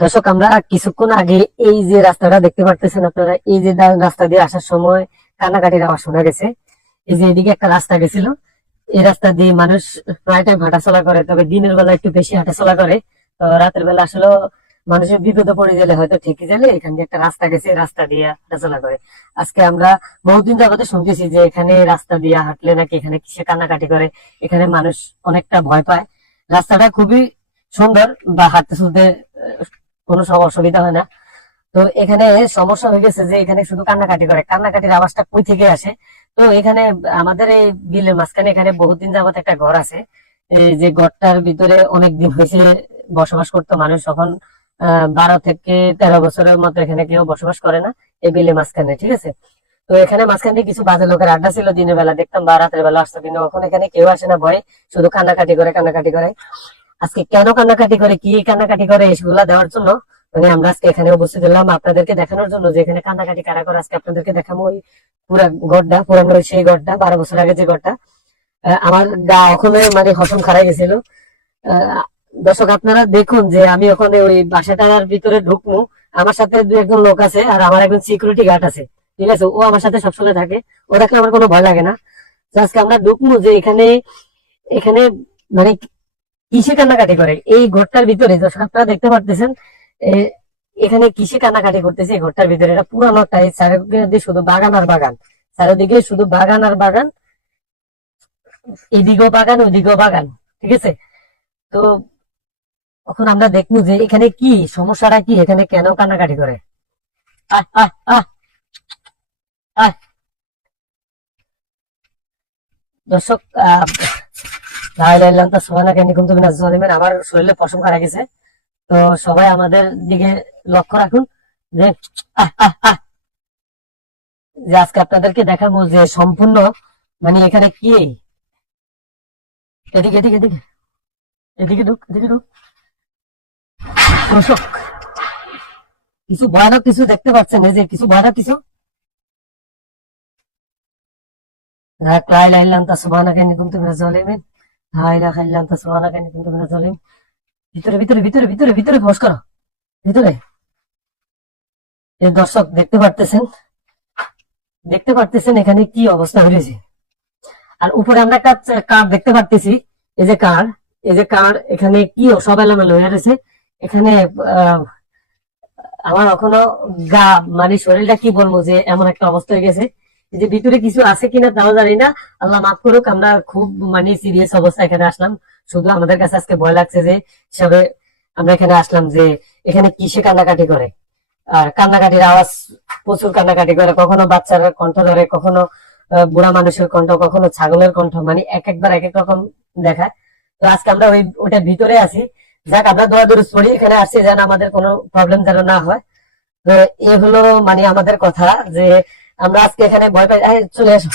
দর্শক, আমরা কিছুক্ষণ আগে এই যে রাস্তাটা দেখতে পারতেছেন আপনারা, এই যে রাস্তা দিয়ে আসার সময় কান্নাকাটির আওয়াজ শোনা গেছে। এই যে এদিকে একটা রাস্তা গেছিল। এই রাস্তা দিয়ে মানুষ প্রায় টাইম হাঁটাচলা করে, তবে দিনের বেলা একটু বেশি হাঁটাচলা করে। তো রাতের বেলা আসলে মানুষের বিপদে পড়ে গেলে হয়তো ঠিকই গেলে এখান দিয়ে একটা রাস্তা গেছে, রাস্তা দিয়ে হাঁটাচলা করে। আজকে আমরা বহুদিন যাবতে শুনতেছি যে এখানে রাস্তা দিয়ে হাঁটলে নাকি এখানে কিসে কান্নাকাটি করে, এখানে মানুষ অনেকটা ভয় পায়। রাস্তাটা খুবই সুন্দর বা হাঁটতে চলতে কোনো সব অসুবিধা হয় না। তো এখানে সমস্যা হয়ে গেছে যে এখানে শুধু কান্নাকাটি করে। কান্নাকাটির আওয়াজটা কই থেকে আসে? তো এখানে আমাদের এই বিলের মাঝখানে এখানে বহুদিন যাবত একটা ঘর আছে। যে ঘরটার ভিতরে অনেক দিন হয়েছে বসবাস করতো মানুষ। আহ, বারো থেকে তেরো বছরের মতো এখানে কেউ বসবাস করে না এই বিলের মাঝখানে ঠিক আছে? তো এখানে মাঝখানে কিছু বাজে লোকের আড্ডা ছিল দিনের বেলা। দেখতাম বা রাতের বেলা আসতো কিন্তু এখন এখানে কেউ আসে না ভয়ে শুধু কান্নাকাটি করে কান্নাকাটি করে। আজকে কেন কান্নাকাটি করে, কি কান্নাকাটি করে এগুলা দেওয়ার জন্য? মানে আমরা আজকে এখানে উপস্থিত হলাম আপনাদেরকে দেখানোর জন্য, যে এখানে কান্নাকাটি কারা করে, আজকে আপনাদেরকে দেখাবো ওই গড়টা সেই গড়টা বারো বছর আগে যে গড়টা আমার গা ওখানে মানে হসম খারাই গেছিল। দর্শক, আপনারা দেখুন যে আমি ওখানে ওই বাসাটার ভিতরে ঢুকবো। আমার সাথে দু একজন লোক আছে আর আমার একজন সিকিউরিটি গার্ড আছে। ঠিক আছে? ও আমার সাথে সবসময় থাকে। ও থাকলে আমার কোনো ভয় লাগে না। আজকে আমরা ঢুকবো যে এখানে এখানে মানে কিসে কান্নাকাটি করে। এই ঘরটার ভিতরে আপনারা দেখতে পারতেছেন এখানে কিসে কান্নাকাটি করতেছে এই ঘরটার ভিতরে। এটা পুরানো এই চারিদিকে শুধু বাগান আর বাগান। চারিদিকে শুধু বাগান আর বাগান। এদিকেও বাগান, ওদিকেও বাগান, ঠিক আছে? তো এখন আমরা দেখব যে এখানে কি, সমস্যাটা কি, এখানে কেন কান্নাকাটি করে। দর্শক আমার শরীরে পশম খারা গেছে। তো সবাই আমাদের দিকে লক্ষ্য রাখুন যে আজকে আপনাদেরকে দেখাবো যে সম্পূর্ণ মানে এখানে কি? এদিকে এদিকে এদিকে। এদিকে ঢুক এদিকে ঢুক। কিছু ভয়ানক কিছু দেখতে পাচ্ছেন, এই যে কিছু ভয়ানক কিছু। ইল্লাল্লাহ সুবহানাকা ইন্নী কুনতু মিনাজ জালিমিন লা ইলাহা ইল্লাল্লাহ সুবহানাকা ইন্নী কুনতু জালিমিন ভিতরে ভিতরে ভিতরে ভিতরে ভিতরে করো। ভিতরে। দর্শক, দেখতে পারতেছেন? দেখতে পারতেছেন এখানে কি অবস্থা হয়েছে? আর উপরে আমরা একটা কার দেখতে পারতেছি। এই যে কার, এই যে কার, এখানে কি সব এলোমেলো হয়ে রয়েছে। এখানে আমার এখনও গা মানে শরীরটা কি বলব যে এমন একটা অবস্থা হয়ে গেছে। যে ভিতরে কিছু আছে কিনা তাও জানি না। আল্লাহ মাফ করুক, আমরা খুব মানে সিরিয়াস অবস্থা এখানে আসলাম। শুধু আমাদের কাছে আজকে ভয় লাগছে যে, হিসাবে আমরা এখানে আসলাম যে, এখানে কিসে কান্নাকাটি করে? আর কান্নাকাটির আওয়াজ, প্রচুর কান্নাকাটি করে। কখনো বাচ্চার কণ্ঠ ধরে, কখনো বুড়া মানুষের কণ্ঠ, কখনো ছাগলের কণ্ঠ মানে এক একবার এক এক রকম দেখায়। তো আজকে আমরা ওই, ওটার ভিতরে আছি। যাক, আমরা দোয়া দূর পড়ি, এখানে আসছি যেন আমাদের কোনো প্রবলেম যেন না হয়। তো এ হলো মানে আমাদের কথা যে আমরা আজকে এখানে ভয় পাই চলে আসো